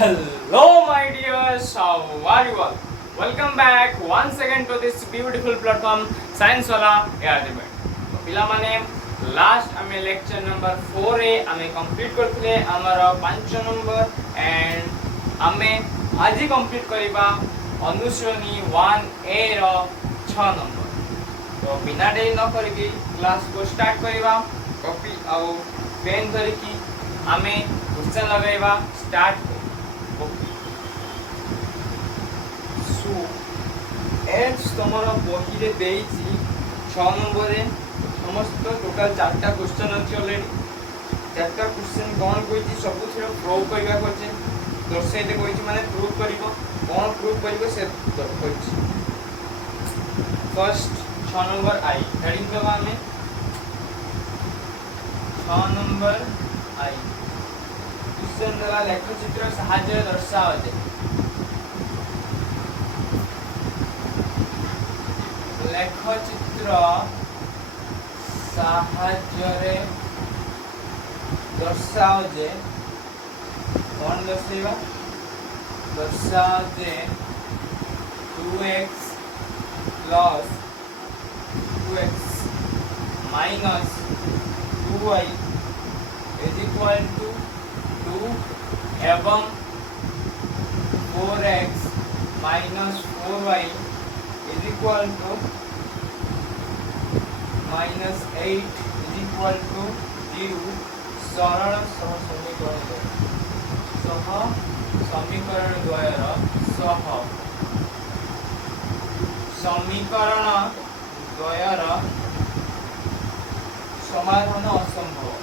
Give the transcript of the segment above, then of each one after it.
Hello, my dears. How are you all? Welcome back once again to this beautiful platform Science Wala Ultimate. तो पिला माने last आमे lecture number 4 ए आमे complete करथिले हमर 5 number and आमे आज कंप्लीट करिबा अनुश्रेणी 1 ए रो 6 नंबर. तो बिना देरी न करके क्लास को स्टार्ट करिबा. कॉपी आउ पेन धरिकी आमे क्वेश्चन लगाइबा स्टार्ट. एड्स तुमर बही रे देइछि 6 नंबर रे समस्त टोटल 4टा क्वेश्चन अछि ऑलरेडी. 4टा क्वेश्चन कोन कोइछि सब थोड़ा प्रूव करबा कोचे दर्शाइते कोइछि माने प्रूव करिवो कोन प्रूव करिवो से कोइछि. फर्स्ट 6 नंबर आई हेडिंग देबा में 6 नंबर आई क्वेश्चन देला लेखचित्र सहाय्य दर्शाओ जे लेखचित्र साहाय्य दर्शाओ जे कौन दर्शाइबा दर्शाओ जे 2x plus 2x minus 2y is equal to 2 एवं 4x minus 4y is equal to minus 8 is equal to 0. सरल सह समीकरण द्वयर समाधान असंभव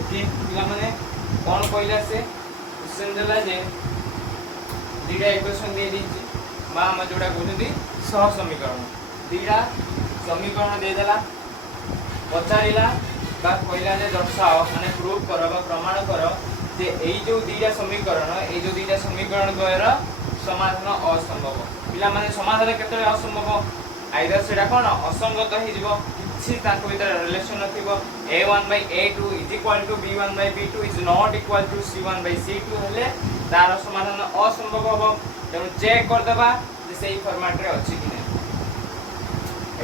ओके पिला माने कौन कहला से क्वेश्चन देला जे दीटा इक्वेशन दे दीची बा हम जोडा कहउछंती सह समीकरण दीटा समीकरण दे देला पचारिला बा कहला जे दर्शाओ माने प्रूव करो बा प्रमाण करो जे एई जो दीटा समीकरण द्वयर समाधान असंभव. पिला माने समाधान केतरे असंभव आइदर सेटा कोन असंगत हि जिवो किछि ताको भीतर रिलेशन नथिबो a1/a2 is equal to b1/b2 is not equal to c1/c2 हेले तार समाधान असंभव हो. तेणु चेक कर देबा जे सेही फॉर्मेट रे अछि कि नै.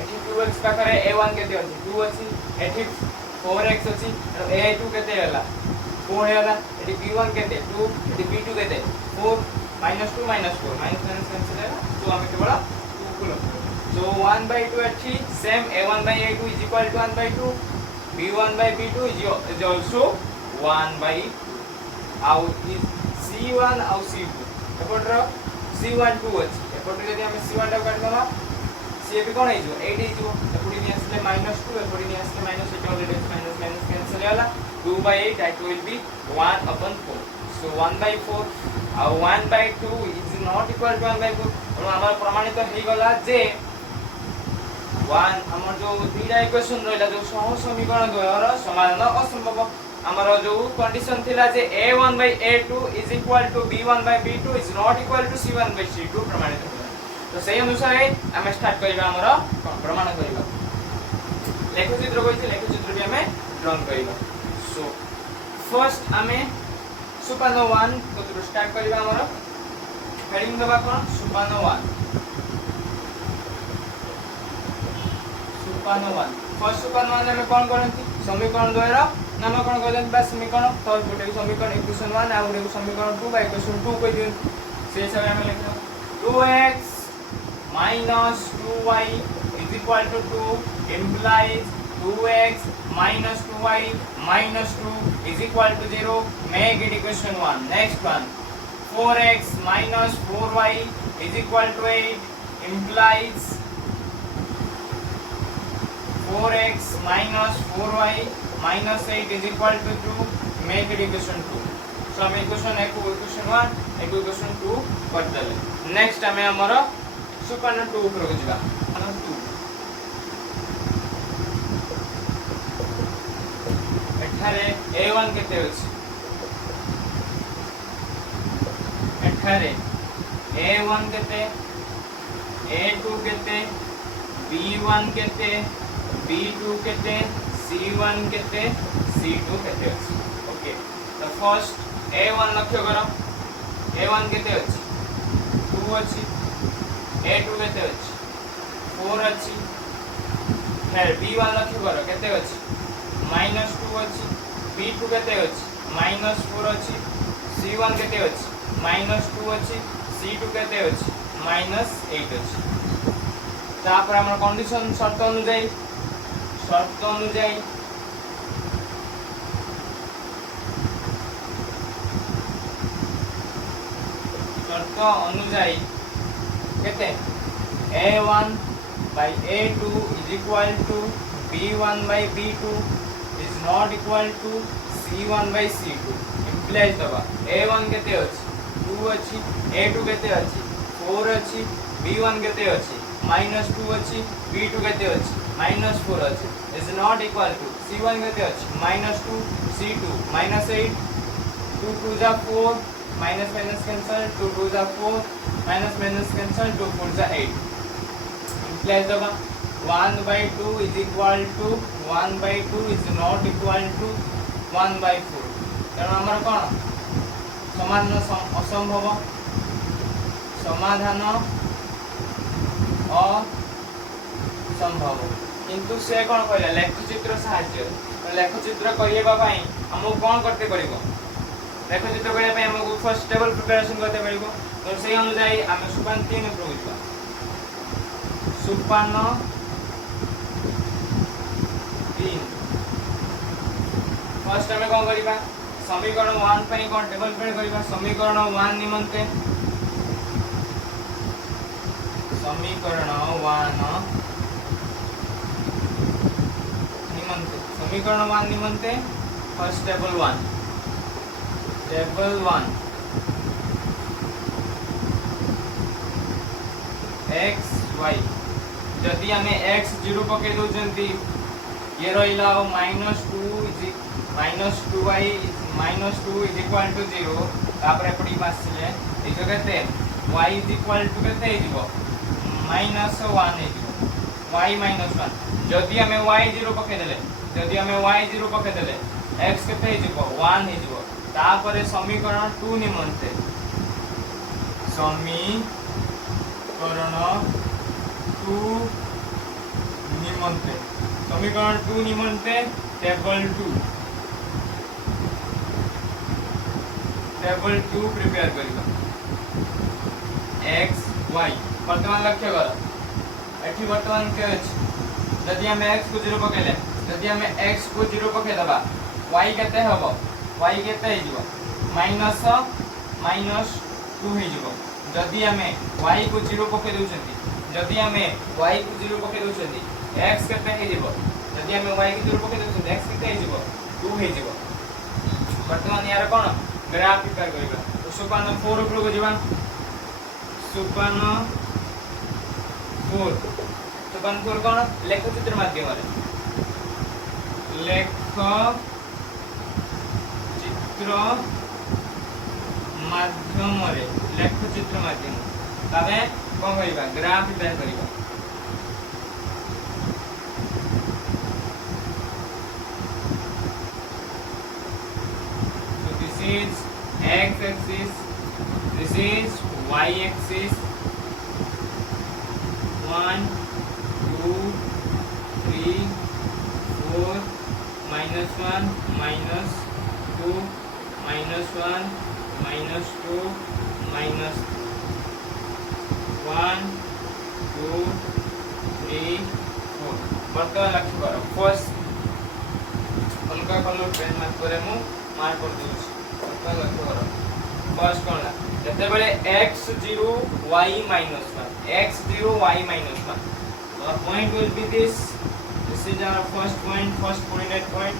एठी 2x पाखरे a1 केते अछि 2 अछि एठी 4x अछि a2 केते होला 4 होला एठी b1 केते 2 एठी b2 केते 4 -2 -4 माइनस कैंसिल होला तो हम केवल 2 को लग. So 1/2 actually same a1/a2 is equal to 1/2 b1/b2 is also 1 out is c1 out c2 एपटर c1 2 अछि एपटर यदि हम c1 टा काट दमा c भी कोन आइजो 8 आइजो एपडी नि आसले -2 एपडी नि आसले -8 ऑलरेडी माइनस कैंसिल होला 2/8 that will be 1/4. So 1/4 और 1/2 is not equal to 1/4. तो हमर प्रमाणित हो गला जे 1 हमर जो दीटा इक्वेशन रहला जो सह समीकरण द्वयर समाधान असंभव. हमर जो कंडीशन थिला जे a1/a2 is equal to b1/b2 is not equal to c1/c2 प्रमाणित होला. तो सही अनुसार हम स्टार्ट करिबा हमर प्रमाण करिबा. लेखचित्र कोइछि लेखचित्र भी हमें ड्रॉन करिबा. सो फर्स्ट हमें सुपानो 1 को स्टार्ट करिबा हमर हेडिंग देबा कोन सुपानो 1 फर्स्ट सुपानो 1 में कोन करंती समीकरण द्वयर नामकरण करंती बा समीकरण फर्स्ट गोटे समीकरण इक्वेशन 1 आ गोटे समीकरण 2 बा इक्वेशन 2 को दिन से सब हम लिखलो 2x minus 2y is equal to 2 implies 2x minus 2y minus 2 is equal to 0. Make it equation 1. Next one 4x minus 4y is equal to 8 implies 4x minus 4y minus 8 is equal to 2. Make it equation 2. So हम equation 1 को equation 1 एक equation 2 कर देले. Next हमें हमर सुपानो 2 पर जिबा. 2 एठारे a1 केते अछि एठारे a1 केते a2 केते b1 केते B2 केते C1 केते C2 केते अछि ओके तो फर्स्ट A1 लक्ष्य करो A1 केते अछि 2 अछि A2 केते अछि 4 अछि फिर B1 लक्ष्य करो केते अछि -2 अछि B2 केते अछि -4 अछि C1 केते अछि -2 अछि C2 केते अछि -8 अछि तापर हमर कंडीशन शर्त अनुଯାयी शर्त अनुଯାयी केते A1 by A2 is equal to B1 by B2 is not equal to C1 by C2 implies दबा A1 केते अछि 2 अछि A2 केते अछि 4 अछि B1 केते अछि -2 अछि B2 केते अछि -4 अछि is not equal to C1 केते अछि -2 C2 -8 2 2 जा 4 minus minus cancel 2 2 जा 4 minus minus cancel 2 4 जा 8 implies दबा 1 by 2 is equal to 1 by 2 is not equal to 1 by 4 तेणु हमर कोन समाधान असंभव समाधान असंभव किंतु से कोन कहला लेखचित्र सहाय्य लेखचित्र करियबा पई हमहु कोन करते पड़िबो लेखचित्र करिया पई हमहु फर्स्ट टेबल प्रिपरेशन करते पड़िबो तो सेही अनुसार हम सोपान 3 उपयोग करबा सोपान 3 फर्स्ट हमें कोन करिबा समीकरण 1 पई कोन टेबल प्रिपेयर करिबा समीकरण 1 निमंते समीकरण 1 निमंते फर्स्ट टेबल 1 x y जदि हमें x 0 पके दोचंती ये रहिला -2y -2 is equal to 0 तापर पड़ी पासले ए जो कहते y is equal to कहते हे जीवो -1 हे जीवो y -1 जदि हमें y 0 पके देले x कहते हे जीवो 1 हे जीवो तापर समीकरण 2 निमंते समीकरण 2 निमंते टेबल 2 प्रिपेयर करिबा x y वर्तमान लक्ष्य कर एठी वर्तमान के अछि जदि हम x को 0 पकेले जदि हम x को 0 पके दबा y केते हबो y केते हे जीवो -2 हे जीवो जदि हमें y को 0 पके दोचंती x केते हे जीवो जदि हमें y को 0 पके दोचंती x केते हे जीवो 2 हे जीवो वर्तमान यार कोन ग्राफ प्रिपेयर करिबा तो सोपान 4 उपयोग को जीवा सोपान 4 कोन लेखचित्र माध्यम रे लेखचित्र माध्यम तबे कोन करिबा ग्राफ प्रिपेयर करिबा so this is x axis this is y axis 1 2 3 4 -1 -2 -1 -2 -1 2 3 4 वर्तमान लक्ष्य करो फर्स्ट उनका कलर पेन मत करे मु मार्क कर दूछ वर्तमान लक्ष्य करो फर्स्ट कोनला जते बेले x0 y -1 x0 y -1 our point will be this is our first coordinate point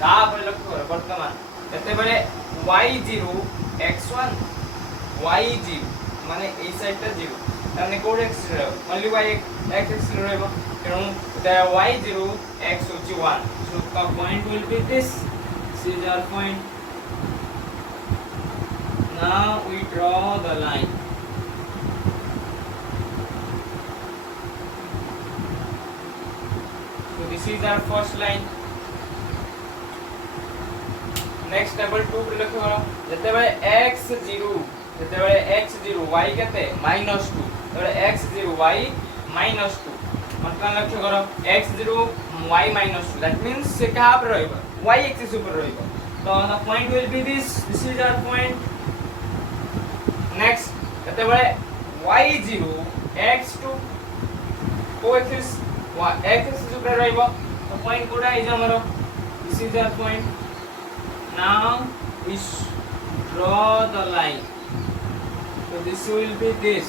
तापर लक्ष्य करो वर्तमान जते बेले y0 x1 y0 माने ए साइडटा 0 ताने code x only y x x रहबो तेणु the y0 x होची 1 so the point will be this is our point now we draw the line so this is our first line. Next table 2 पर लिखो जते बेले x0 y केते -2 तबे x0 y -2 मतलब लक्ष्य करो x0 y -2 that means से कहां पर रहइबो y एक्सिस ऊपर रहइबो तो the point will be this is our point. Next जते बेले y0 x2 कोएक्सिस x एक्सिस ऊपर रहइबो तो पॉइंट कोडा इज हमरो this is our point. Now we draw the line. So this will be this.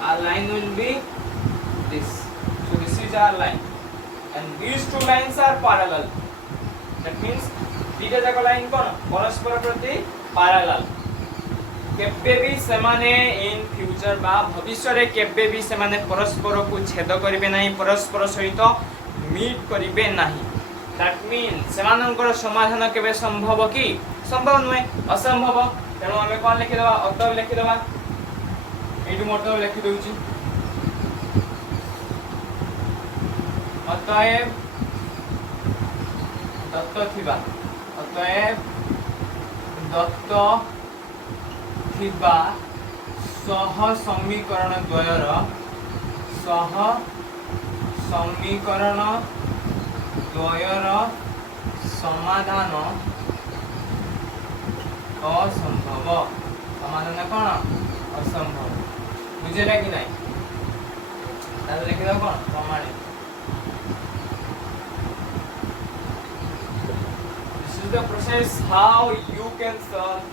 Our line will be this. So this is our line. And these two lines are parallel. That means दीटा जाक line कोन परस्पर प्रति parallel. केबे भी समाने in future बा भविष्य रे केबे भी समाने परस्पर को छेद करिवे नाही परस्पर सहित मीट करिवे नाही. That means समानंकर समाधान केबे संभव की संभव नुहे असंभव तेणु आमे कोन लिखि देबा अतः लिखि देबा एटु मोटो लिखि दउची अतएव दत्त थिबा सह समीकरण द्वयर समाधान असंभव. समाधान कौन असंभव बुझेला कि नहीं ताले लिखि दो कौन प्रमाणित. This is the process how you can solve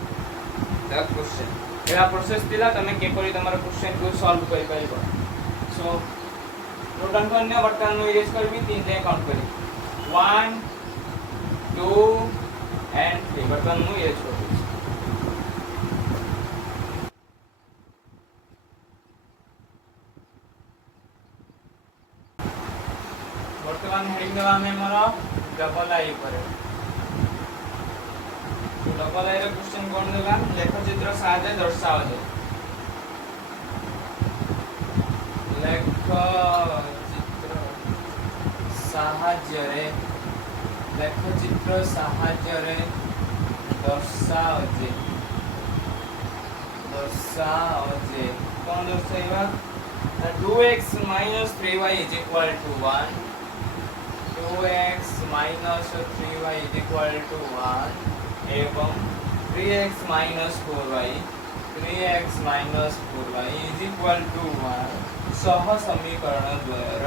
the question. एला प्रोसेस दिला तमे केपरि तमर क्वेश्चन को सॉल्व करि परिबो. सो नोट डाउन करने बर्तन नो इरेज करबी 3 ले काउंट करी 1 2 and 3 बर्तन नो इरेज करबी. वर्तमान हेडिंग देबा हमें मोर डबल आई पर डबल आई रे क्वेश्चन कोन देला लेख चित्र साहाय्य दर्शाओ दे लेख चित्र साहाय्य रे दर्शाओ जे कोन दर्शाइबा 2x - 3y = 1 2x - 3y = 1 एवं 3x - 4y = 1 सह समीकरण द्वयर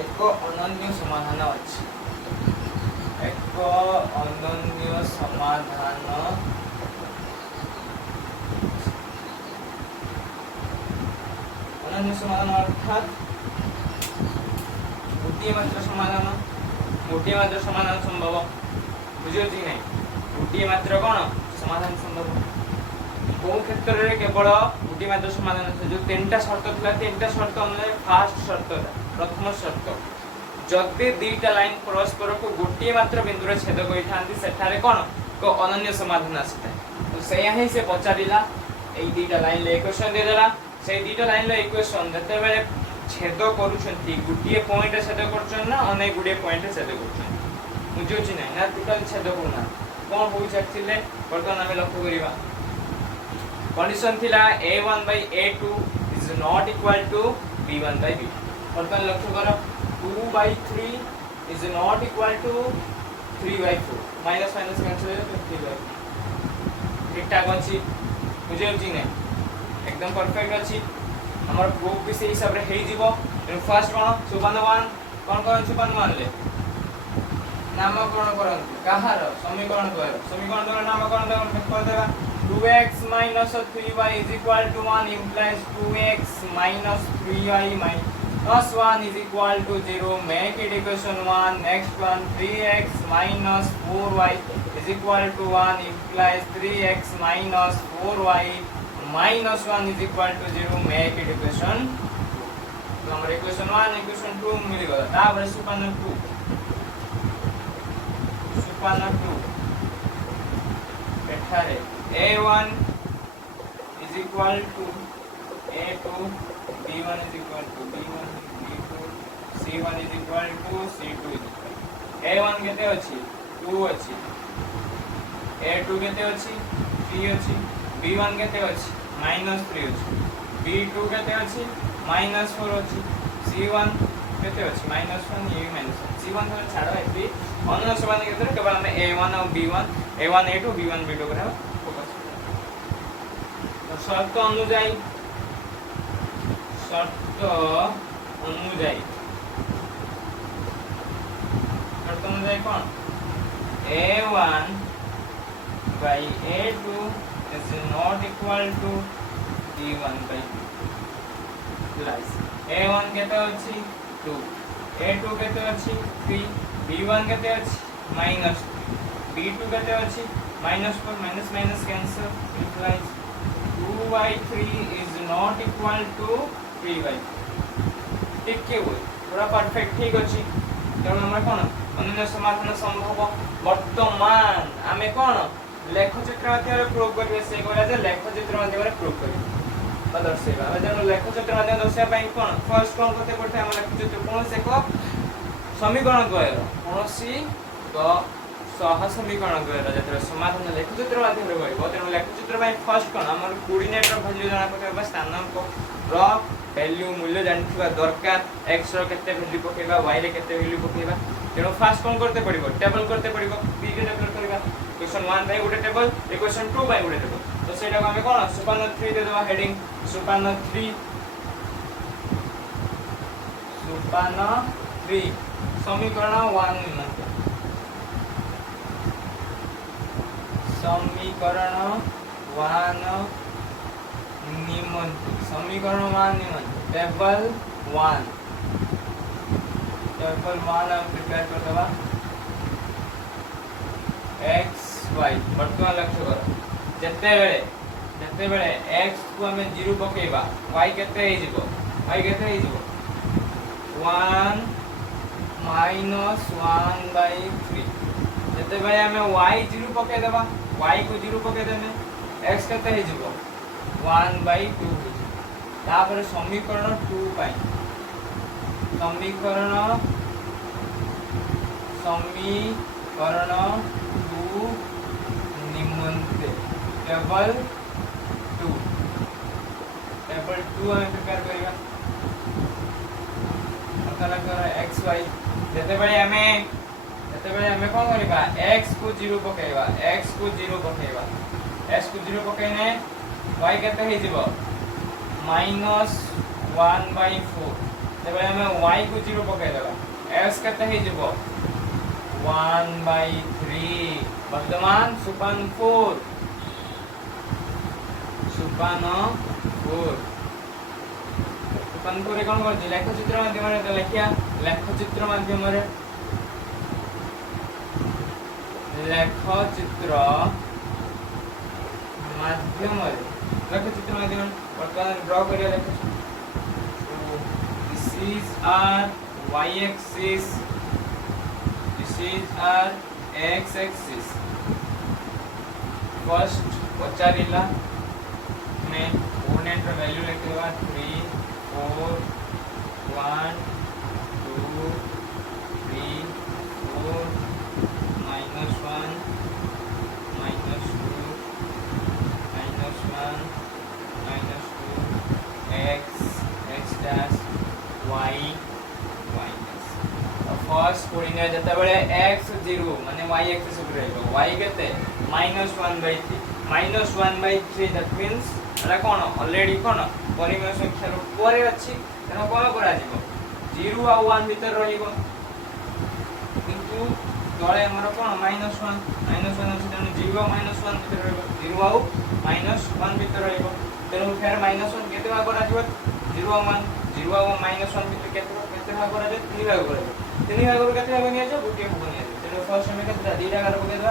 एक अनन्य समाधान अछि. अनन्य समाधान अर्थात गोटे मात्र समाधान संभव बुझियो कि नहीं गोटे मात्र कौन समाधान संभव को क्षेत्र रे केवल गोटे मात्र समाधान जो तीनटा शर्त थिला तीनटा शर्त अनुसार फास्ट शर्त प्रथम शर्त जदि दुईटा लाइन परस्पर को गोटे मात्र बिंदु रे छेद करि थांती सेठारे कोन को अनन्य समाधान आसीता. तो सेया ही से पचारिला ए दुईटा लाइन ले इक्वेशन दे देला से दुईटा लाइन ले इक्वेशन जते बेले छेद करूछंती गुटिए पॉइंट रे छेद करछन ना अनेक गुडे पॉइंट रे छेद करछन बुझियो छि नै ना टोटल छेद करूना कोन होई छथिले वर्तमान हम लक्ष्य करिवा कंडीशन थिला a1/a2 is not equal to b1/b2 वर्तमान लक्ष्य करो 2/3 is not equal to 3/4 minus minus cancel हो 3/4 ठीक ठाक अछि बुझियो कि नै एकदम परफेक्ट अछि हमर प्रूफ भी से हिसाब रे हेइ जीवो. फर्स्ट कोन सुपानवान कोन सुपानवान ले नामकरण करन कहार समीकरण द्वारा नामकरण कर देबा 2x - 3y = 1 implies 2x - 3y - +1 is equal to 0. Make it equation 1. Next one 3x - 4y is equal to 1 implies 3x - 4y -1 is equal to 0. Make it equation 2. तो हमारे equation 1 equation 2 मिल गया. तापर सुपान 2 एठारे A1 is equal to A2, B1 is equal to B1, B2, C1 is equal to C2 is equal to A1 केते अछि 2 अछि, A2 केते अछि 3 अछि, B1 केते अछि -3 अछि, B2 केते अछि -4 अछि, C1 केते अछि -1, ये -1, C1 तो छाड़ो एबी अन्य समान केते केवल हमें A1 और B1, A1 A2 B1 B2 पर फोकस तो शर्त अनुযায়ী कौन A1 by A2 is not equal to B1 by plus A1 केते अछि 2, A2 केते अछि 3, B1 केते अछि -3, B2 केते अछि -4, minus minus cancel implies 2 by 3 is not equal to 3 by 4 ठीक के हुए पूरा परफेक्ट ठीक अछि तेणु हमरा कोन अन्य समाधान संभव वर्तमान आमे कोन लेखचित्र माध्यम रे प्रूव करिवे से कहला जे लेखचित्र माध्यम रे प्रूव करिवे दर्शाइबा जेन लेखचित्र माध्यम दर्शाइबा पई कोन फर्स्ट कोन करते पड़ते हम लेखचित्र कोन से को समीकरण द्वयर कोनसी द सह समीकरण द्वयर जतरे समाधान लेखचित्र माध्यम रे होइबो तेणु लेखचित्र पई फर्स्ट कोन हमर कोऑर्डिनेट रो वैल्यू जाना पकेबा स्थानांक रो वैल्यू मूल्य जानथिबा दरकार x रो केते वैल्यू पकेबा y रे केते वैल्यू पकेबा तेणु फास्ट कोन करते पड़िबो टेबल करते पड़िबो b के टेबल करबा क्वेश्चन 1 बाय गुटे टेबल इक्वेशन 2 बाय गुटे टेबल तो सेटा को हमें कोन सुपन 3 दे देबा हेडिंग सुपन 3 समीकरण 1 निमंत्रण समीकरण 1 निमंत्रण टेबल 1 हम प्रिपेयर कर देबा x y वर्तमान लक्ष्य करो जते बेले x को हमें 0 पकेबा y केते हे जिवो 1 -1/3 जते बेले हमें y 0 पके देबा y को 0 पके देने x केते हे जिवो 1/2 तापर समीकरण 2 पाई समीकरण 2 निम्नलिखित टेबल 2 हमें प्रिपेयर करिवा पता कर x y जते बेले हमें कोन करिबा x को 0 पकेबा x को 0 पकेने y केते हे जिवो -1/4 तबे हमें y को 0 पके देबा x केते हे जिवो 1/3 वर्तमान सुपन 4 रे कोन कर लेखचित्र माध्यम रे लेखिया लेखचित्र माध्यम रे वर्तमान ड्रा करिया लेखचित्र this is our y axis, this is our x axis. First पचारिला में कोऑर्डिनेट रो value लेखेबा 3 4 1 2 3 4 -1 -2 -1 -2 x dash y dash first coordinate जता बेले x 0 माने y एक्सिस ऊपर रहइबो y केते -1/3 दैट मींस एला कोन ऑलरेडी कोन परिमेय संख्या रो परे अछि एना कोन करा जिवो 0 आ 1 भीतर रहिबो किंतु तळे हमर कोन -1 अछि तेनु 0 आ -1 भीतर रहिबो 0 आ -1 भीतर रहिबो तेनु फेर -1 केते भाग करा जिवो 0 आ 1 भीतर केते भाग करा जे 3 भाग करा जे 3 भाग केते भाग निया जे गुटे भाग निया जे तेनु फर्स्ट हमें केते दीटा गार पकेदा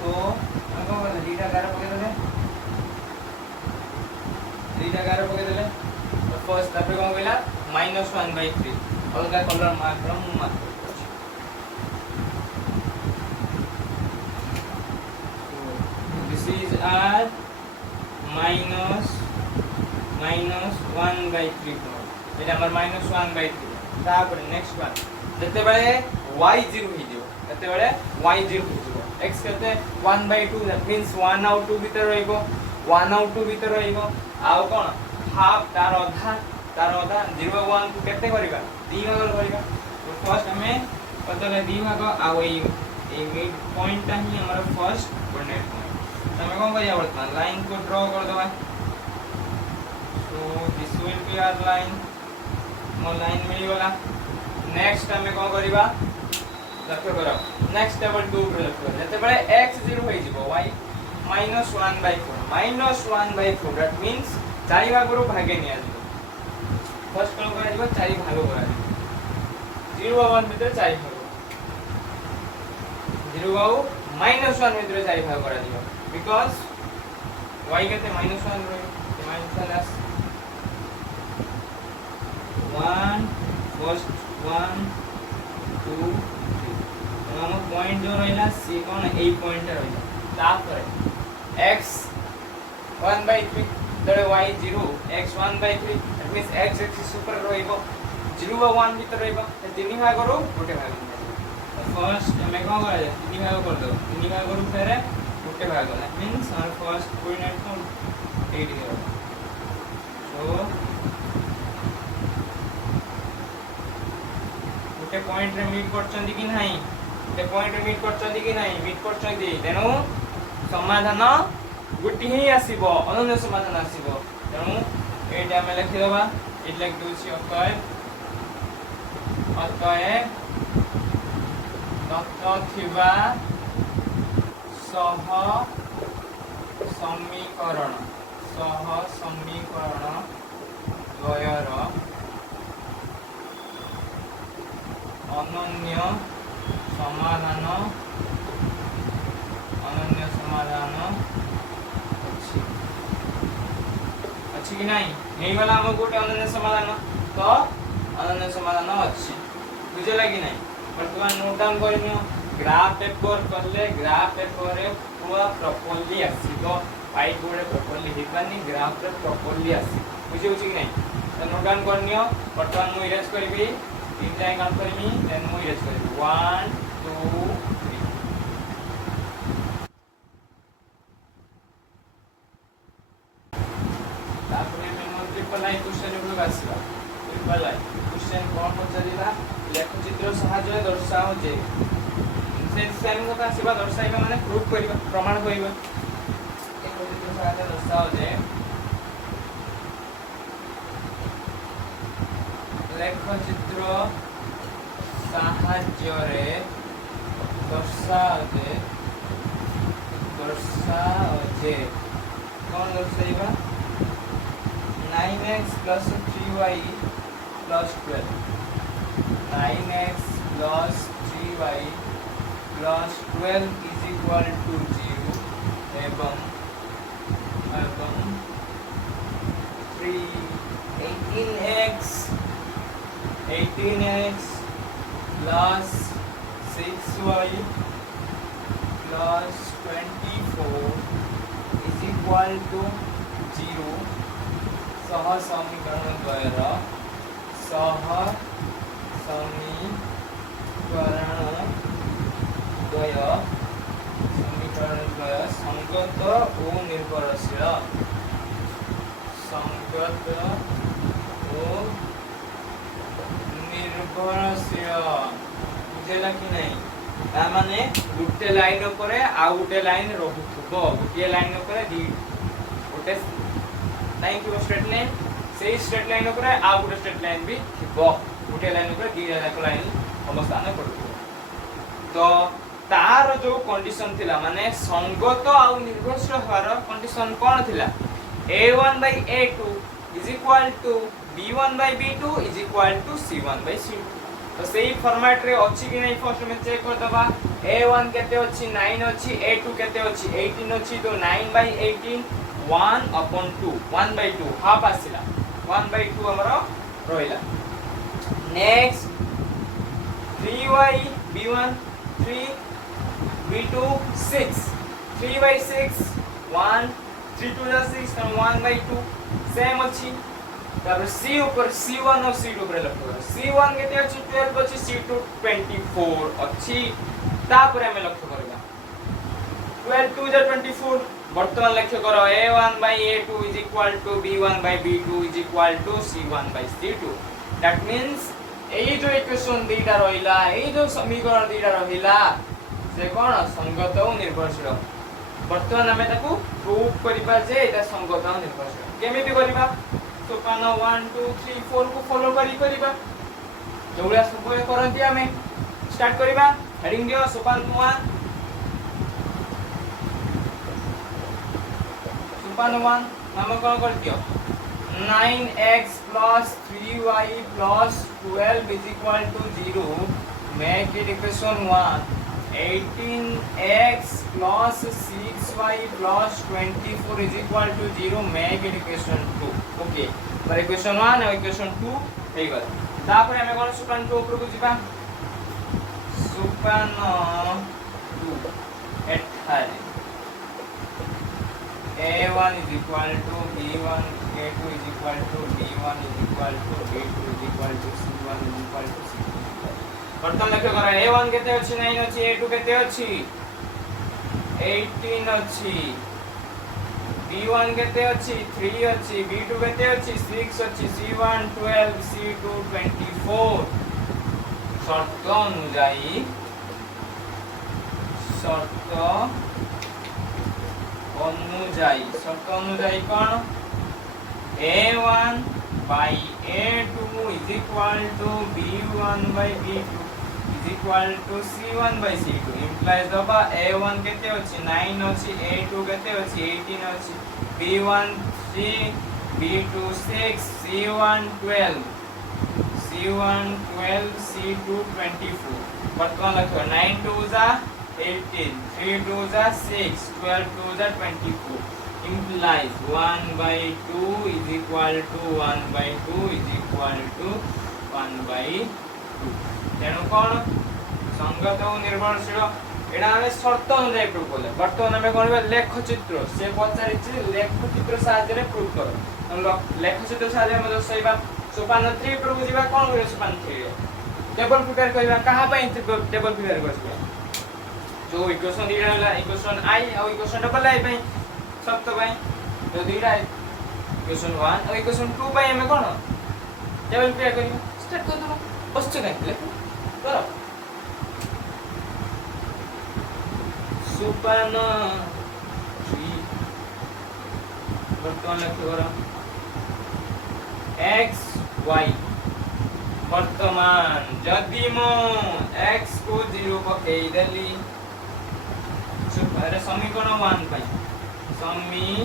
तो हमको दीटा गार पकेदले तो फर्स्ट तापर कोन गेला -1/3 अलगा colour mark this is our minus minus 1/3 এটা আমার -1/3 তারপরে নেক্সট ওয়ান যেতেবেলে y 0 হই যাব যেতেবেলে y 0 হই যাব x কেতে 1/2 দ্যাট মিন্স 1 আউট 2 ভিতর রইব 1 আউট 2 ভিতর রইব আউ কোন হাফ তার অধা 0/1 কু কেতে করিবা 2 ভাগ করিবা তো ফার্স্ট আমি কতলে 2 ভাগ আউ এই মিড পয়েন্টটা হি আমার ফার্স্ট কোঅর্ডিনেট পয়েंट તમે કોણ કરીયા વર્તમાન લાઈન को ड्रॉ कर दवा so this will be our line मो लाइन मिली गला नेक्स्ट हमें कोन करिबा लक्ष्य करो नेक्स्ट टेबल 2 पे लक्ष्य करो जते बळे x 0 होई जिवो y -1/4 दैट मींस 4 भाग रो भागे निया जिवो फर्स्ट कोन करा जिवो 4 भाग करा जिवो 0 1 भीतर 4 भाग 0 भाग -1 भीतर 4 भाग करा जिवो because y केते -1 रही माइनस प्लस 1 फर्स्ट 1 2 हम पॉइंट जो रहिला सी कोन ए पॉइंट रहिला तापर x 1/3 तळे y 0 x 1/3 that means x axis ऊपर रहिबो 0 व 1 भीतर रहिबो तीन भाग करो गोटे भाग फर्स्ट हमें कोन करा जाय तीन भाग कर दो तीन भाग करू फेरे गोटे भाग that means our first coordinate कोन 8 है सो गोटे पॉइंट रे मीट करचंदी कि नाही गोटे पॉइंट रे मीट करचंदी कि नाही मीट करचंदी तेनु समाधान गुटी ही आसीबो अनन्य समाधान आसीबो तेनु एटा हम लिखि देबा इट लाइक दोसी अतः तत्व थिबा सह समीकरण द्वयर अनन्य समाधान अच्छी कि नहीं नहीं वाला हम गोटे अनन्य समाधान तो अनन्य समाधान अच्छी बुझे लगी नहीं वर्तमान नोट डाउन करनियो ग्राफ पेपर करले ग्राफ पेपर रे पूरा प्रॉपर्ली आसीबो व्हाइट बोर्ड रे प्रॉपर्ली हिबानी ग्राफ रे प्रॉपर्ली आसी बुझे कि नहीं तो नोट डाउन करनियो वर्तमान मु इरेज करबी तीन जाय काउंट करमी देन मु इरेज करबी 1 2 3 तापरे में ट्रिपल लाइन क्वेश्चन गुलो आसीबा ट्रिपल लाइन क्वेश्चन कोन पचारिला लेखचित्र सहाय्य दर्शाओ जे से सेम को आसीबा दर्शाइबा माने प्रूफ करबा प्रमाण करबा लेखचित्र सहाय्य दर्शाओ जे लेखचित्र साहाय्य रे दर्शाओ जे कौन दर्शाइबा 9x plus 3y plus 12 9x plus 3y plus 12 is equal to 0 एवं 18x plus 6y plus 24 is equal to 0 सह समीकरण द्वयर संगत और निर्भरशील बुझेला कि नहीं ता माने गुटे लाइन ऊपर आ गुटे लाइन रहउथबो गुटे लाइन ऊपर दी गुटे लाइन की स्ट्रेट लाइन से स्ट्रेट लाइन ऊपर आ गुटे स्ट्रेट लाइन भी थिबो गुटे लाइन ऊपर दी लाइन अवस्थान पड़थबो तो तार जो कंडीशन थिला माने संगत आ निर्भरशील होवार कंडीशन कोन थिला a1/a2 is equal to b1/b2 is equal to c1/c2 तो सही फॉर्मेट रे अछि कि नहीं फर्स्ट में चेक कर दबा a1 केते अछि 9 अछि a2 केते अछि 18 अछि तो 9/18 1/2 1/2 हाफ आसिला 1/2 हमरो रोइला नेक्स्ट 3y b1 3 b2 6 3/6 1 3 2 जा 6 1/2 सेम अछि तापर C ऊपर C1 और C2 ऊपर लखो C1 केते अछि 12 अछि C2 24 अछि तापर हमें लक्ष्य करबा 12 2 जा 24 वर्तमान लक्ष्य करो A1 by A2 is equal to B1 by B2 is equal to C1 by C2 that means एई जो इक्वेशन दीटा रहिला एई जो समीकरण दीटा रहिला से कोन संगत और निर्भरशील वर्तमान हमें ताकू प्रूव करिबा जे एटा संगत और निर्भरशील केमिति करिबा सोपान 1 2 3 4 को फॉलो करिबा जोड़ा सब करंती हमें स्टार्ट करिबा हेडिंग दियो सोपान 1 सोपान 1 नामकरण कर दियो 9x plus 3y plus 12 is equal to 0 make it equation 1 18x plus 6y plus 24 is equal to 0 make it equation 2 okay पर equation 1 और equation 2 हे गला तापर हमें कोन सोपान 2 ऊपर को जिबा सोपान 2 एठारे A1 is equal to B1 A2 is equal to B1 is equal to B2 is equal to C1 is equal to C2 वर्तमान लक्ष्य करा A1 केते अछि 9 अछि A2 केते अछि 18 अछि B1 केते अछि 3 अछि B2 केते अछि 6 अछि C1 12 C2 24 शर्त अनुଯାयी कौन A1 by A2 is equal to B1 by B2 is equal to C1 by C2 implies दबा A1 केते अछि 9 अछि A2 केते अछि 18 अछि B1 3 B2 6 C1 12 C2 24 वर्तमान लक्ष्य 9 2 जा 18 3 2 जा 6 12 2 जा 24 implies 1 by 2 is equal to 1 by 2 is equal to 1 by 2 तेणु कौन संगत और निर्भरशील एडा हमें शर्त अनुसार प्रूव करले वर्तमान हमें कोन लेखचित्र से पचारिछि लेखचित्र सहायता रे प्रूव करो लेखचित्र सहायता में दर्शाइबा सोपान 3 पर को जीवा कोन करे सोपान 3 टेबल प्रिपेयर करबा कहा पे टेबल प्रिपेयर करबा जो इक्वेशन दिरा होला इक्वेशन i और इक्वेशन डबल i पे सब तो भाई जो दिरा इक्वेशन 1 और इक्वेशन 2 पे हमें कोन टेबल प्रिपेयर करियो स्टार्ट कर दो बस चले लेखो करो सोपान 3 वर्तमान लक्ष्य करो x y वर्तमान जदि मो x को 0 पकई देली अरे समीकरण 1 पाई समीकरण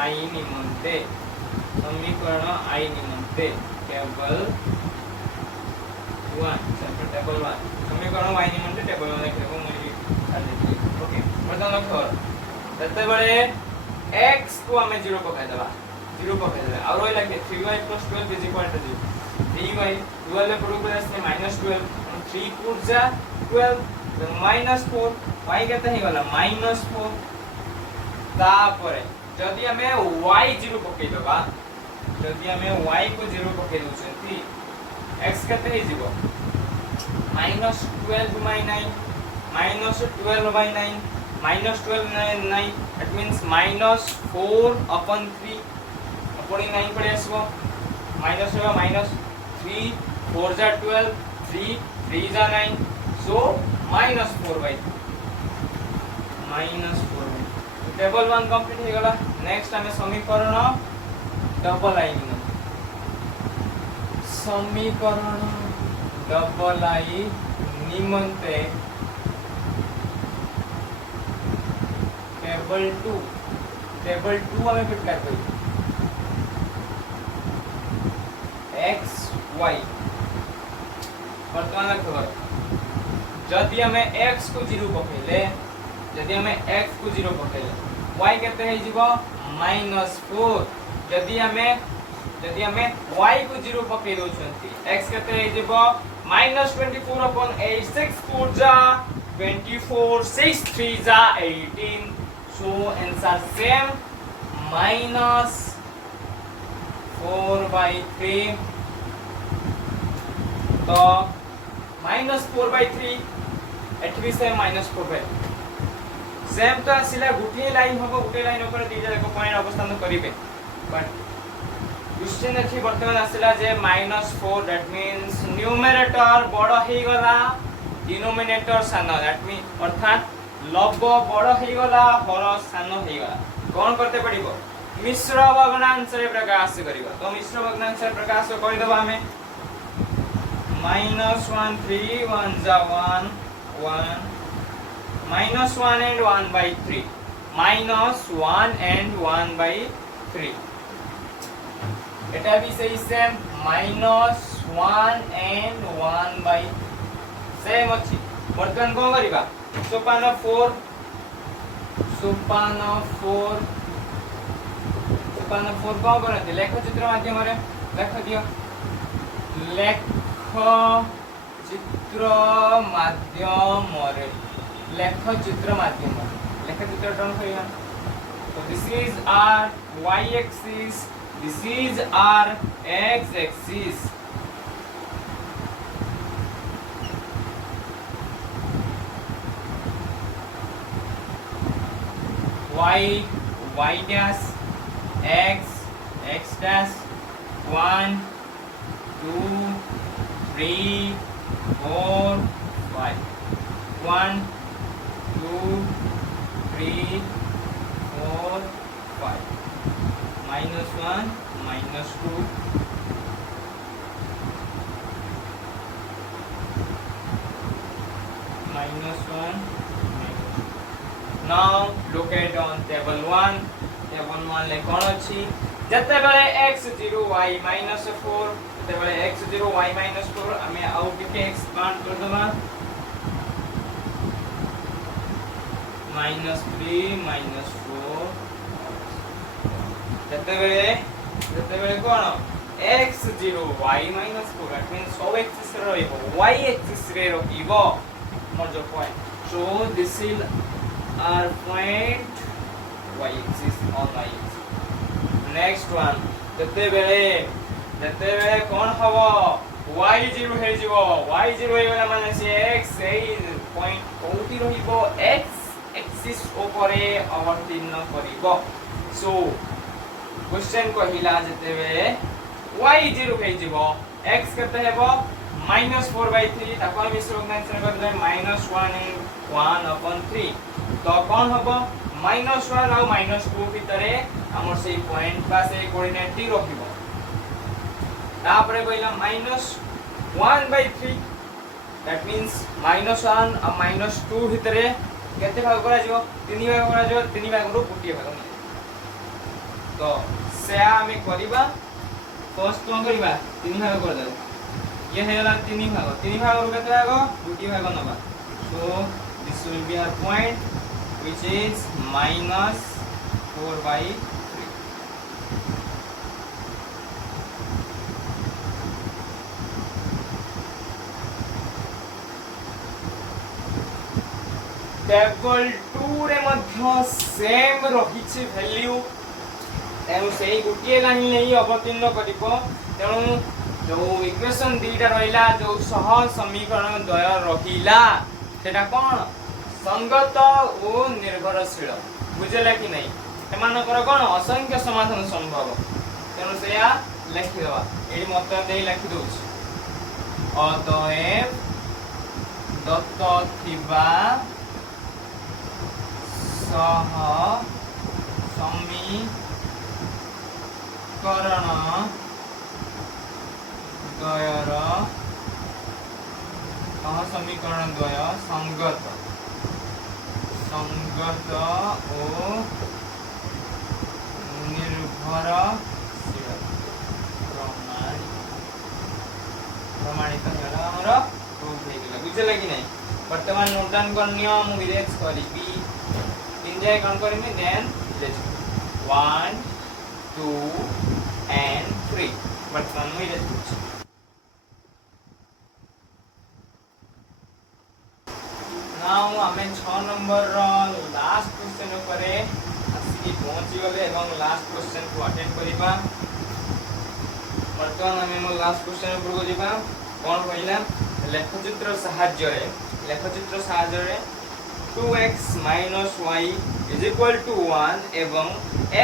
i निमंते टेबल 1 टेबल 1 समीकरण y निमंते टेबल 1 लिखो मुझे ओके वर्तमान लक्ष्य तते बळे x को हमें 0 पकाई देबा 0 पकाई देबा और ओइ लागे 3y + 12 is equal to 0 3y 12 पर ऊपर आसे -12 3 4 जा 12 तो -4 y केते हे गला -4 तापर जदि हमें y 0 पकाई देबा जदि हमें y को 0 पकाई दोछंती x केते हे जीवो -12 by 9 -12 by 9 -12 9 that means -4/3 अपनी 9 पड़े आसबो माइनस होगा -3 4 जा 12 3 3 जा 9 so -4/2 टेबल 1 कंप्लीट हो गला नेक्स्ट हमें समीकरण डबल i समीकरण डबल i निमंते टेबल 2 हमें प्रिपेयर करिए x y वर्तमान लक्ष्य करो जदि हमें x को 0 पकेले जदि हमें x को 0 पकेले y केते हे जीवो -4 जदि हमें y को 0 पके दो छंती x केते हे जीवो -24/8 6 4 जा 24 6 3 जा 18, so answer same minus 4/3 तो -4/3 एठी भी सेम -4/3 सेम तो आसिला गुटे लाइन होबो गुटे लाइन ऊपर दीटा जाको पॉइंट अवस्थान करिवे बट क्वेश्चन एठी वर्तमान आसिला जे -4 दैट मींस न्यूमरेटर बड़ हे गला डिनोमिनेटर सान दैट मीन अर्थात लव बड़ हे गला हर सान हे गला कोन करते पड़िबो मिश्र भग्नांश रे प्रकाश करिबो तो मिश्र भग्नांश रे प्रकाश करि देबो हमें -1 3 1 जा 1 1 -1 and 1/3 -1 and 1/3 এটা भी सही सेम -1 and 1/3 सेम अछि वर्तमान को करिबा सोपान 4 को करते लेख चित्र माध्यम रे लेख दियो लेख चित्र माध्यम रे लेख चित्र माध्यम लेख चित्र टर्न करिया तो this is our y axis this is our x axis y dash x dash 1 2 3 4 5 1 2 3 4 5 -1 -2 -1 now look at on table 1 ले कोन अछि जते बेले x0 y -4 जते बेले x0 y -4 हमें आउट के एक्सपांड कर दबा -3 -4 जते बेले कोन x0 y -4 दैट मींस सब एक्सिस रे रहइबो y एक्सिस रे रहइबो मोर जो point so this is our point y axis on y axis next one जते बेले कोन हबो y0 हे जिवो y0 हे वाला माने से x सही पॉइंट कोठी रहिबो x एक्सिस ऊपरे अवतीर्ण करिबो सो क्वेश्चन कहिला जते बेले y0 हे जिवो x केते हेबो -4/3 ताको मिश्र भग्नांश रे करले -1 and 1/3 तो कोन हबो -1 और -2 भितरे हमर से पॉइंट बा से कोऑर्डिनेट टी रखिबो तापरे कहला -1/3 दैट मींस -1 और -2 भितरे केते भाग करा जिवो 3 भाग करा जिवो 3 भाग रो गोटिए भाग तो से हमें करिबा फर्स्ट कोन करिबा 3 भाग कर दे ये हेला 3 भाग रो केते भाग गोटिए भाग नबा so this will be our point which is -4/3 table 2 रे मध्य सेम रहिछि वैल्यू तेणु सेही गोटिए लाइन नहीं अवतीर्ण करिबो तेणु जो इक्वेशन दीटा रहिला जो सह समीकरण द्वय रहिला सेटा कोन संगत और निर्भरशील बुझला कि नहीं एमानकर कोन असंख्य समाधान संभव तेणु सेया लिखि दवा एडी मत दे लिखि दोछ अतएव दत्त थिबा सह समीकरण द्वयर सह समीकरण द्वय संगत ओ निर्भरशील प्रमाणित होला हमर प्रूफ हे गेला बुझला कि नहीं वर्तमान नोट डाउन करनियो मु erase करिबी enjoy cone Karmi then erase 1 2 and 3 वर्तमान मु इरेज करछि नाउ आमे 6 नंबर रो लास्ट क्वेश्चन ऊपर आसी पहुंची गले एवं लास्ट क्वेश्चन को अटेंड करिबा। वर्तमान आमे मो लास्ट क्वेश्चन ऊपर को जिबा कोन कहला लेखचित्र सहाय्य रे 2x - y = 1 एवं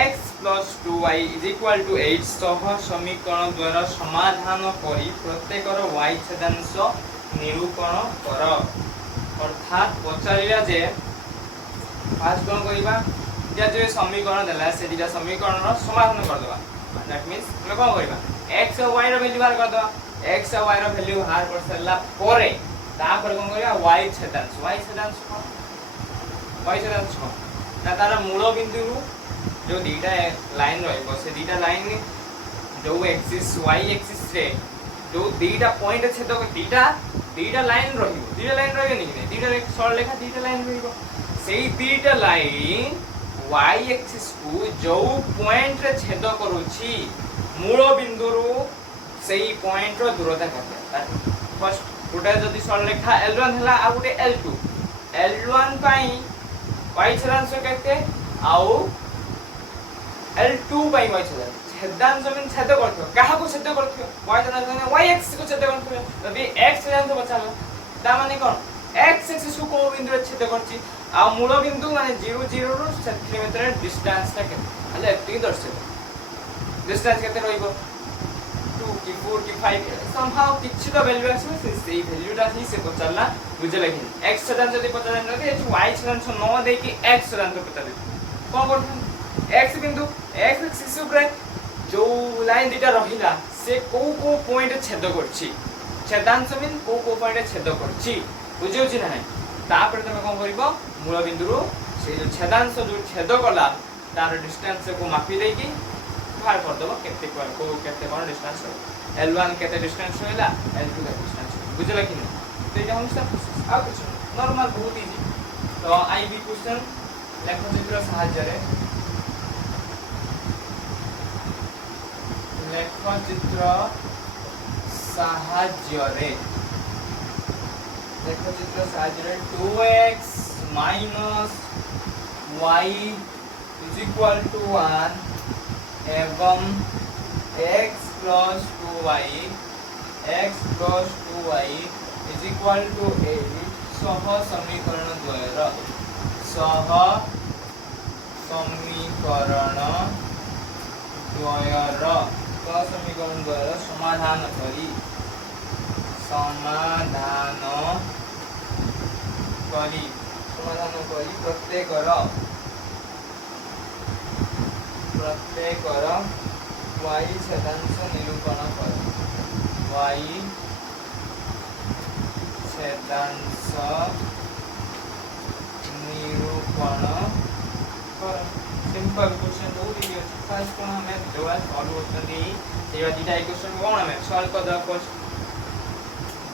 x + 2y = 8 सह समीकरण द्वारा समाधान करी प्रत्येकर y छेदांश निरूपण कर। अर्थात पचारिला जे फास्ट कोन करिबा जे जे समीकरण देला से दिटा समीकरण रो समाधान कर देबा। दैट मींस हम कोन करिबा x और y रो वैल्यू बाहर कर देबा। x और y रो वैल्यू बाहर कर सरला परे तापर कोन करिबा y छेदांश ना तार मूल बिंदु जो दीटा लाइन रहइबो से दीटा लाइन जो एक्सिस y एक्सिस रे जो दीटा पॉइंट छेद दीटा लाइन रहिबो नि दीटा सरल रेखा दीटा लाइन रहिबो सेही दीटा लाइन y एक्सिस को जो पॉइंट रे छेद करूची मूल बिंदु रो सेही पॉइंट रो दूरता केते। फर्स्ट गोटे जदी सरल रेखा L1 हला आ गोटे L2 L1 पई y छेदांश केते आउ L2 पई y छेदांश मीन छेद करथो काहा को छेद करथो y छेदांश माने y एक्सिस को छेद करथो तबे x छेदांश बचाला ता माने कोन x एक्सिस को बिंदु रे छेद करची आ मूल बिंदु माने 0 0 रो सेंटीमीटर डिस्टेंस ता केते हले एति दर्शित डिस्टेंस केते रहिबो 2 की 4 की 5 समहाउ किछि तो वैल्यू आसी से वैल्यू ता ही से बचाला बुझले कि x छेदांश जदी पचा देन कि y छेदांश न दे कि x छेदांश पचा दे कोन करथन x बिंदु x एक्सिस ऊपर जो लाइन दीटा रहिला से को पॉइंट छेद करछि छेदांश मीन को पॉइंट छेद करछि बुझियो छि नै तापर तमे कोन करिवो मूल बिंदु रो से जो छेदांश जो छेद कला तार डिस्टेंस को मापी दे कि बाहर कर दबो केते कोन डिस्टेंस L1 केते डिस्टेंस होइला L2 केते डिस्टेंस बुझला कि नै तो एटा हम सब आ कुछ नॉर्मल बहुत इजी। तो आईबी क्वेश्चन लेखचित्र सहाय्य रे लेखचित्र सहाय्य रे 2x - y = 1 एवं x + 2y = 8 सह समीकरण द्वयर समाधान करी प्रत्येकर y छेदांश निरूपण कर y छेदांश निरूपण कर। सिंपल क्वेश्चन बहुत इजी है। फर्स्ट को हमें जो है सॉल्व करते हैं ये वाला इक्वेशन को हमें सॉल्व कर दो। फर्स्ट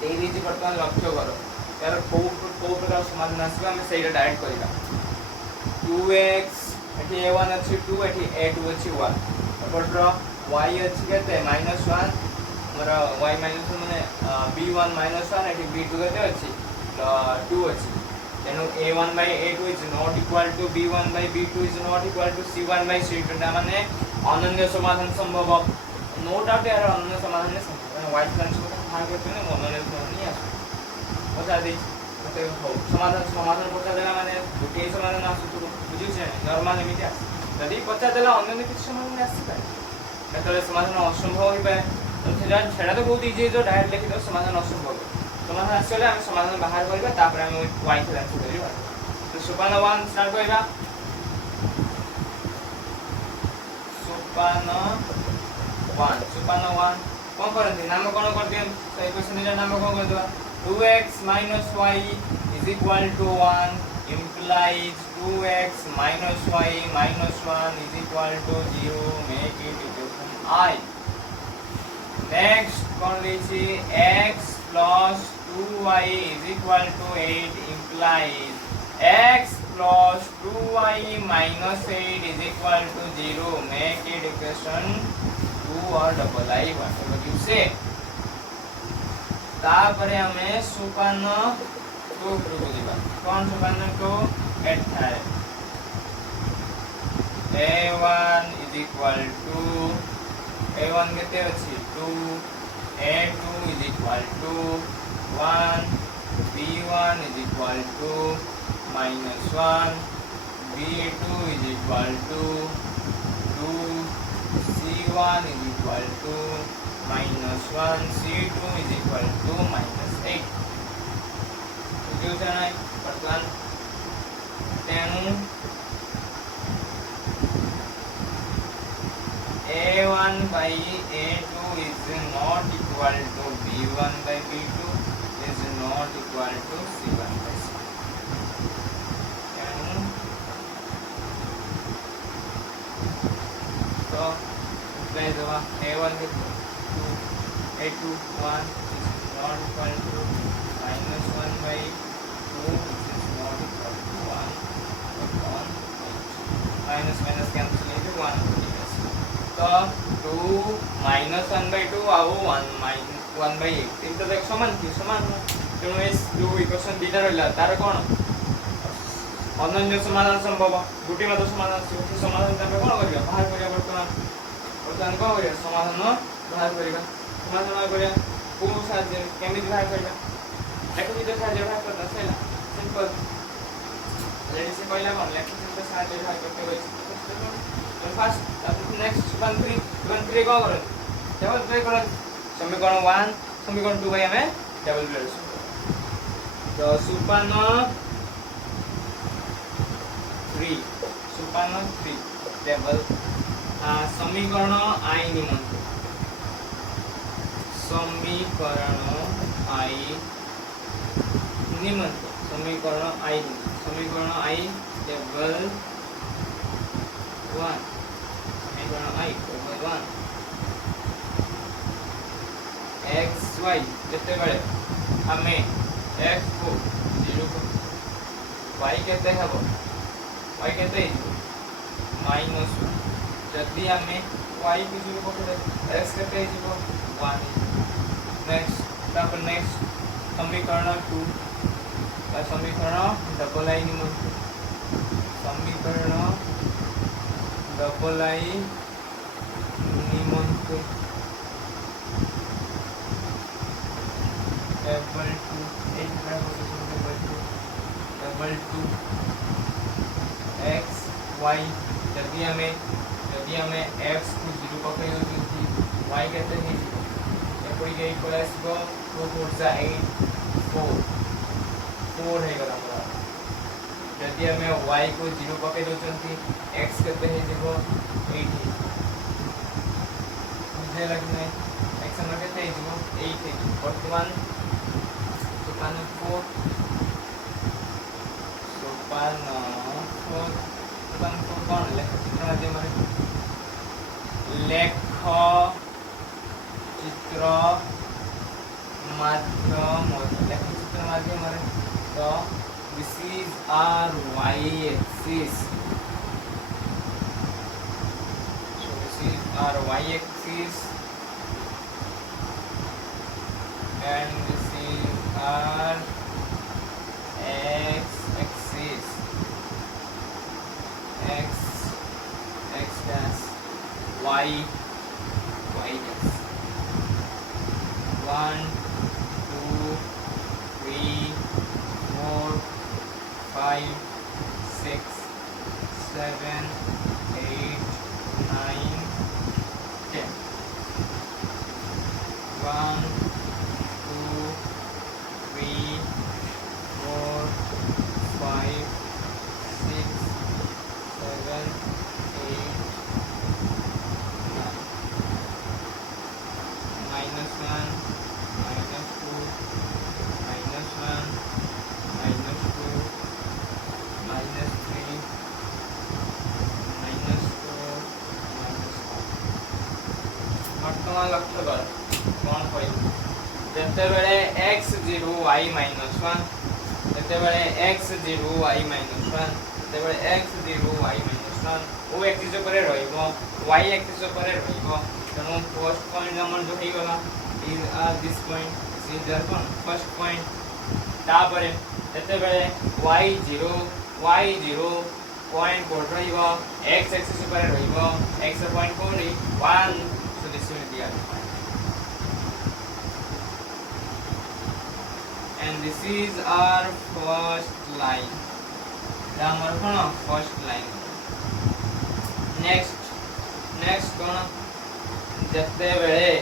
दे दीजिए वर्तमान लक्ष्य करो यार को प्रकार समाधान आसीबा हमें सेटा डायरेक्ट करिबा 2x एठी a1 अछि 2 एठी a2 अछि 1 पटरो y अछि केते -1 हमर y - माने b1 - 1 एठी b2 केते अछि 2 अछि तेनु a1/a2 is not equal to b1/b2 is not equal to c1/c2 ता माने अनन्य समाधान संभव नो डाउट यार अनन्य समाधान है संभव y ट्रांस को भाग करते हैं अनन्य समाधान नहीं आसे बता दे मते हो समाधान बता देला माने गोटे समाधान आसु बुझियो छै नॉर्मल एमिति आसे यदि बता देला अनन्य किछ समाधान आसी पाए केतले समाधान असंभव होई पाए तो छेड़ा तो बहुत इजी जो डायरेक्ट लिखि दो समाधान असंभव समाधान आसले हम समाधान बाहर करबा तापर हम y के आंसर करिबा। तो सोपान 1 स्टार्ट करबा सोपान 1 कोन करथि नाम कोन कर दियन सही क्वेश्चन के नाम कोन कर देबा 2x - y = 1 implies 2x - y - 1 = 0 make it equation I। Next कोन लेछि x + 2y = 8 implies x + 2y - 8 = 0 make it equation 2 or double I whatever you say। तापरे हमें सोपान टू उपरकू जीवा कौन सोपान को एड थाए a1 is equal to a1 केते अछि 2 a2 is equal to 1 b1 is equal to -1 b2 is equal to 2 c1 is equal to -1 c2 is equal to -8 जो जाना वर्तमान तेणु a1 by a2 is not equal to b1 by b2 is not equal to c1 by c2 तेणु तो इसमें जब a1 के 2 a2 1 is not equal to -1 by 2 which is not equal to 1 upon minus minus cancel into 1 तो 2 -1 by 2 आउ 1 by 8 तीन तो देख समान थी समान तेणु इस जो इक्वेशन दीटा रहला तार कोन अनन्य समाधान संभव गुटी मात्र समाधान से समाधान तमे कोन करिया बाहर करिया वर्तमान कोन करिया समाधान बाहर करिया समाधान करिया को साहाय्य केमिति बाहर करिया लेखन तो साहाय्य बाहर करता सैला सिंपल लेडी से पहला कोन लेखन तो साहाय्य बाहर करते होय तो फर्स्ट नेक्स्ट 1 3 को करें डबल प्ले करें समीकरण 1 समीकरण 2 भाई हमें डबल प्ले तो सुपान 3 डबल समीकरण आई निमंत्रण समीकरण आई डबल 1 समीकरण आई डबल 1 x y जते बेले हमें x को 0 को y केते हबो y केते -1 जदी हमें y को 0 को x केते हिबो 1 नेक्स्ट तापर नेक्स्ट समीकरण 2 का समीकरण डबल आई निमंत्रण समीकरण डबल आई निमंत्रण डबल 2 डबल 2 x y जदी हमें x को 0 पकड़ होती y कहते हैं एपड़ी के इक्वल्स को 2 4 से 8 4 है गला हमरा जदी हमें y को 0 पकड़ होती x कहते हैं देखो 8 मुझे लगना है x हम कहते हैं देखो 8 है वर्तमान सोपान 4 कौन लेख चित्र माध्यम लेख चित्र माध्यम तो this is our y axis so this is our y axis and this is our x axis x dash y dash 1 2 3 4 5 6 7 8 9 10 1 2 3 4 5 6 7 8 -1 -2 -1 -2 -3 -4 वर्तमान लक्ष्य कर कौन कोई जते बेले x0 y -1 जते बेले x0 y -1 जते बेले x0 y -1 ओ एक्सिस ऊपर रहइबो y एक्सिस ऊपर रहइबो तनो फर्स्ट पॉइंट हमर जो हे गला is this point is their first point तापरे जेतेबेले y0 पॉइंट कोड रहिबो x एक्सिस ऊपर रहिबो x पॉइंट कोड 1 so this will be our point and this is our first line हमर कोन फर्स्ट लाइन नेक्स्ट कोन जते बेले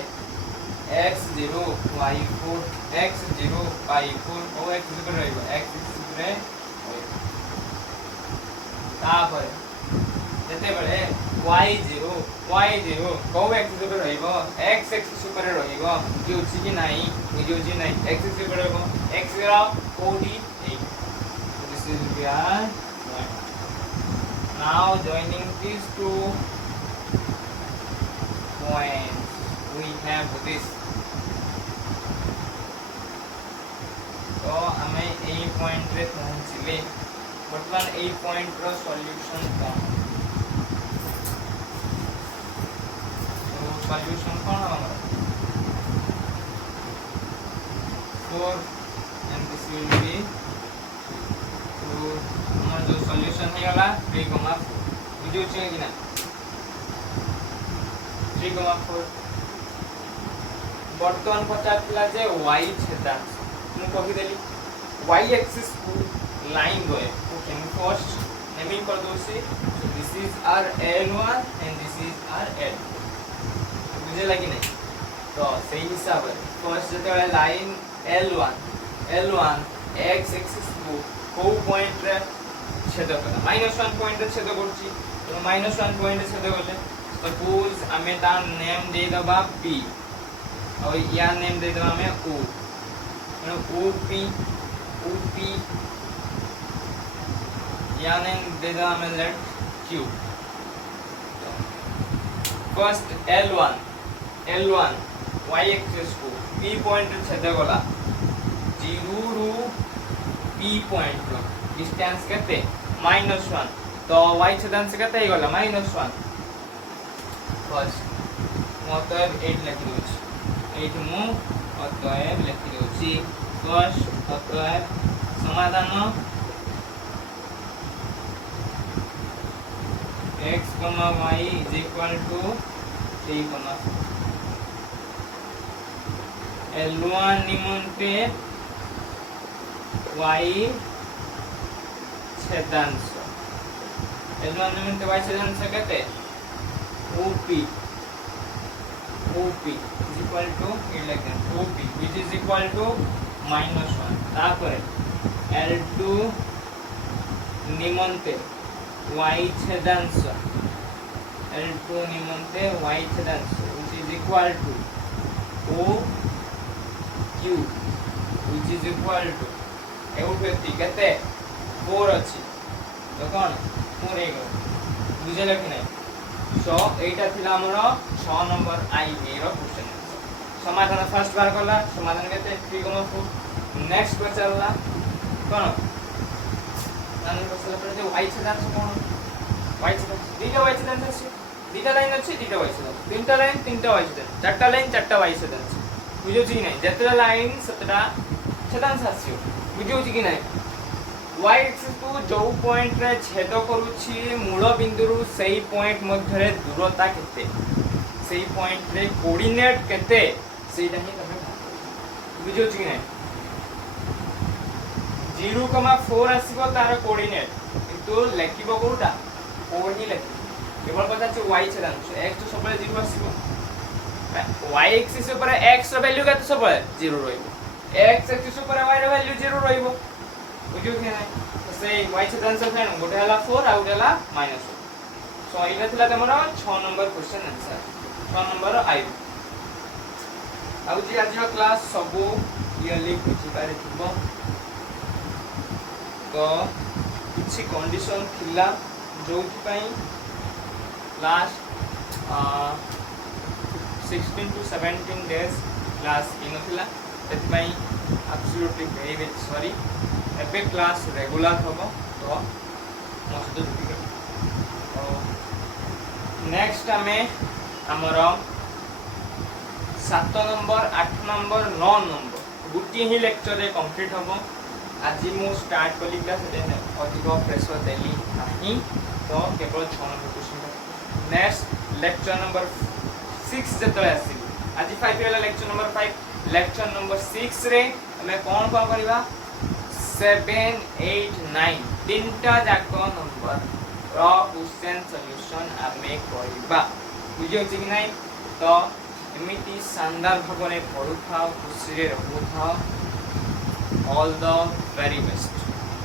x0 y4 x0 y4 ओ x ऊपर रहिबो x ऊपर तापर जते बेले y0 को x ऊपर रहिबो x एक्सिस ऊपर रहिबो कि उछि कि नाही बुझियो कि नाही x एक्सिस ऊपर रहिबो x रा कोडी 8 this is we are now joining these two points we have this तो हमें ए पॉइंट रे पहुंचले वर्तमान ए पॉइंट रो सॉल्यूशन कोन तो सॉल्यूशन कोन हमर 4 and this will be तो हमर जो सॉल्यूशन है वाला 3,4 बुझियो छै कि ना 3,4 वर्तमान पचातला जे y छेदा मु कहि देली y एक्सिस को लाइन गए ओके हम फर्स्ट नेमिंग कर दो से so this is our L1 and this is our L बुझे लगी नहीं तो सही हिसाब है फर्स्ट जते लाइन L1 x एक्सिस को पॉइंट रे छेद कला -1 पॉइंट रे छेद करछि तो -1 पॉइंट रे छेद करले सपोज हमें ता नेम दे दबा p और या नेम दे दबा हमें o OP या नेम दे दबा हमें let q first L1 y axis को p पॉइंट रे छेद कला 0 रु p पॉइंट रो डिस्टेंस केते -1 तो y छेदांश केते हे गला -1 फर्स्ट मतलब 8 लिखि दोछि 8 मु अतएव लिखि दोछि फर्स्ट अतएव समाधान x, y is equal to 3, L1 निमंते y छेदांश L1 निमंते y छेदांश केते OP is equal to OP which is equal to -1 तापर L2 निमंते y छेदांश L2 निमंते y छेदांश which is equal to OQ which is equal to एउठेती केते 4 अछि तो कोन 4 हे गो बुझले कि नै सो एटा थिला हमर 6 नंबर आईबी रो क्वेश्चन समाधान फर्स्ट बार करला समाधान केते 3,4 नेक्स्ट पर चलला कोन नान क्वेश्चन पर जे y छेदांश कोन y छेदांश दीटा y छेदांश अछि दीटा लाइन अछि दीटा y छेदांश तीनटा लाइन तीनटा y छेदांश चारटा लाइन चारटा y छेदांश बुझो छी नै जतरा लाइन सतरा छेदांश आसियो बुझो छी कि नै y एक्सिस को जो पॉइंट रे छेद करूछि मूल बिंदु रु सेही पॉइंट मध्य रे दूरता केते सेही पॉइंट रे कोऑर्डिनेट केते सेटा ही तमे बुझो छी नै 0,4 आसीबो तार कोऑर्डिनेट किंतु लेखिबो कोटा 4 ही लेखि केवल पता छै y छेदांश x तो सबले 0 आसीबो y एक्सिस ऊपर x रो वैल्यू केते सबले 0 रहइबो x एक्सिस ऊपर y रो वैल्यू 0 रहइबो बुझियो कि नै तो से y छेदांश फेन गोटे हला 4 आ गोटे हला -4 सो इला थिला तमरो 6 नंबर क्वेश्चन आंसर 6 नंबर आई आउ जी आज क्लास सबो क्लियरली बुझि पारे थिबो तो किछि कंडीशन थिला जोथि पई लास्ट 16 to 17 days क्लास इनथिला तेति पई एब्सोल्युटली वेरी सॉरी एबे क्लास रेगुलर होबो तो मस्त जुटी तो नेक्स्ट हमें हमर 7 नंबर 8 नंबर 9 नंबर गोटे ही लेक्चर रे कंप्लीट हम आज मु स्टार्ट कली क्लास अधिक प्रेसर देली नहीं तो केवल 6 number question next lecture number 6 जतले आसी आज 5 वाला लेक्चर नंबर 5 लेक्चर नंबर 6 रे हमें कौन कौन करबा 7 8 9 तीनटा जाक नंबर रो क्वेश्चन सॉल्यूशन हमें करबा बुझियो कि नहीं तो एमिति शानदार भाव में पढ़ु था खुशी रे रहु था ऑल द वेरी बेस्ट।